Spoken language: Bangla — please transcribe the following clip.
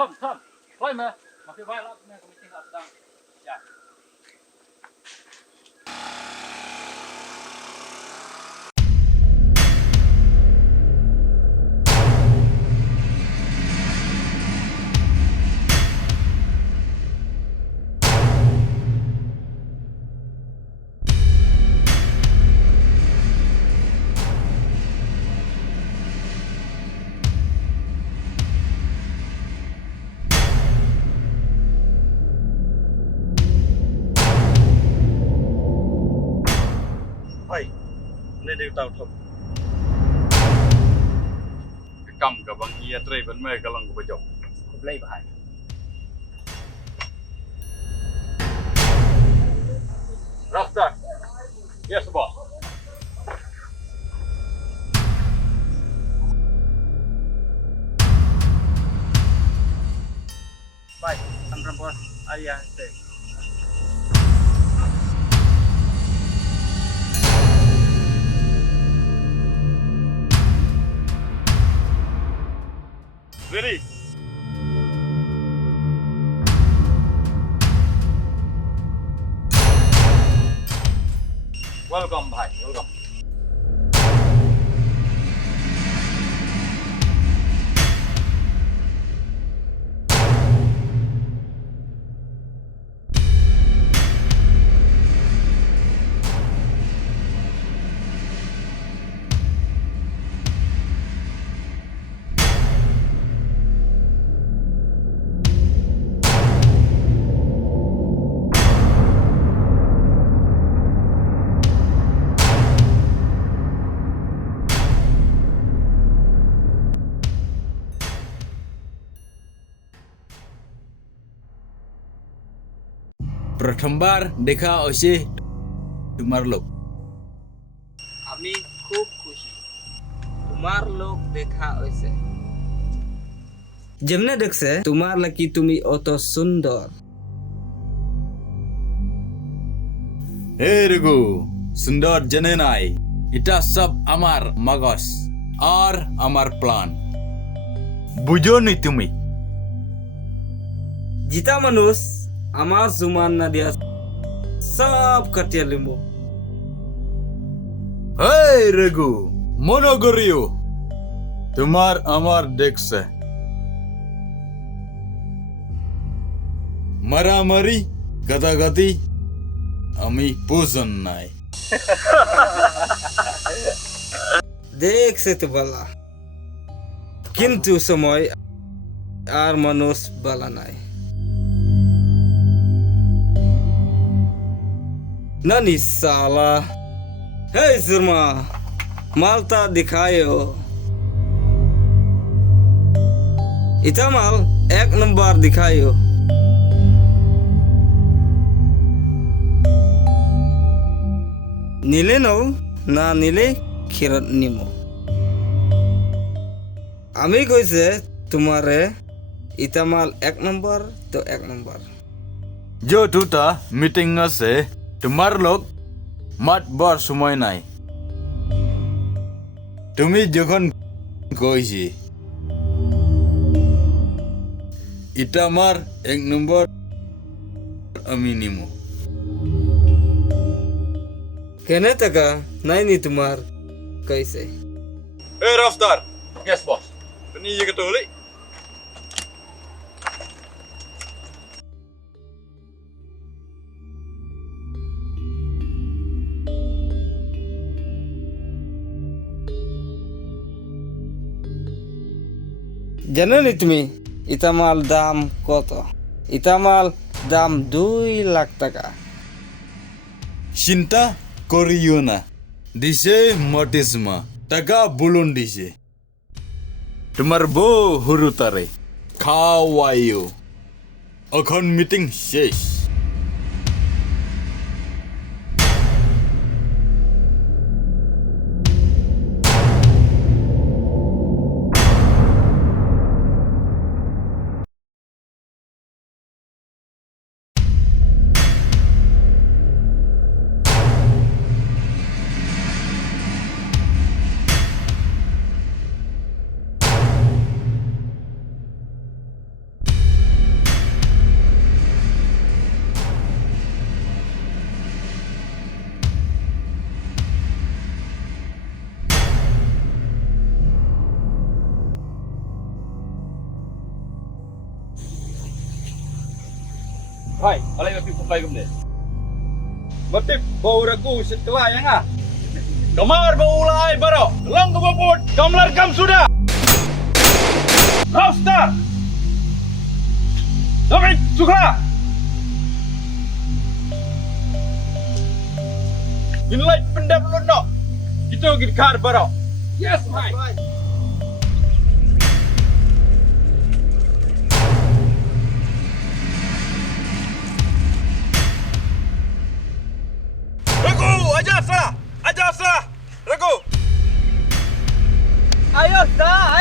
Thom, play me. Makin baik lah, punya meeting lah sedang. Ya. Hai, ini dia tahu Thom. Cầm cả bằng nhia tray vẫn mê cả lần của bà chồng. Play bahaya. Raftar. Yes, boss. Baik, perempuan ayah saya. Ready? Welcome, bhai. Welcome. प्रथमबार देखा ऐसे तुम्हार लोग আমি খুব খুশি তোমার লোক দেখা হয়েছে যেমনে দেখছে তোমার লাগি তুমি অত সুন্দর हे रघु सुंदर जने नाई इटा सब अमार मगस और अमार प्लान बुझो नहीं तुम्हें জিতা মানুষ আমার জুমান না দিয়া সব কাটিয়ে লিব हे रघु मनो करियो तुम्हार अमार देख से मरामरी गदागदी अमी पूजन नाई দেখছে তো বালা কিন্তু সময় আর মানুষ বালা নাই Nani salah? Hey Zurma, malta दिखायो इतना माल एक नंबर दिखायो नीले नो ना नीले खिरत निमो आमी कइसे तुम्हारे इतना माल एक नंबर तो एक नंबर जो टूटा मीटिंग से तुम्हार लोग मत बर समय নাই তুমি যখন কইছি এটা আমার এক নম্বর আমি নিমু कहने तका नहीं नी तुम्हार कैसे Hey, Raftar. Yes, boss. Ini je ketulik. জানেন তুমি ইতামাল দাম কত ইতামাল দাম 2 লাখ টাকা চিন্তা করিও না দিছে মটিসমা টাকা বুলুন দিছে তোমার বউ হুরুতারে খাওয়াইও এখন মিটিং শেষ Hai, alay na pipupay kumde. Matip, bau ragu setelah yang ah. Kamar beulai baro. Lang kebabut, kamlar kam sudah. Rafstar. Dapat sukra. Inlay pendap luno. Kita pergi kar baro. Yes, hai. Ragu, ajar sah. Ragu. Ayo, sah.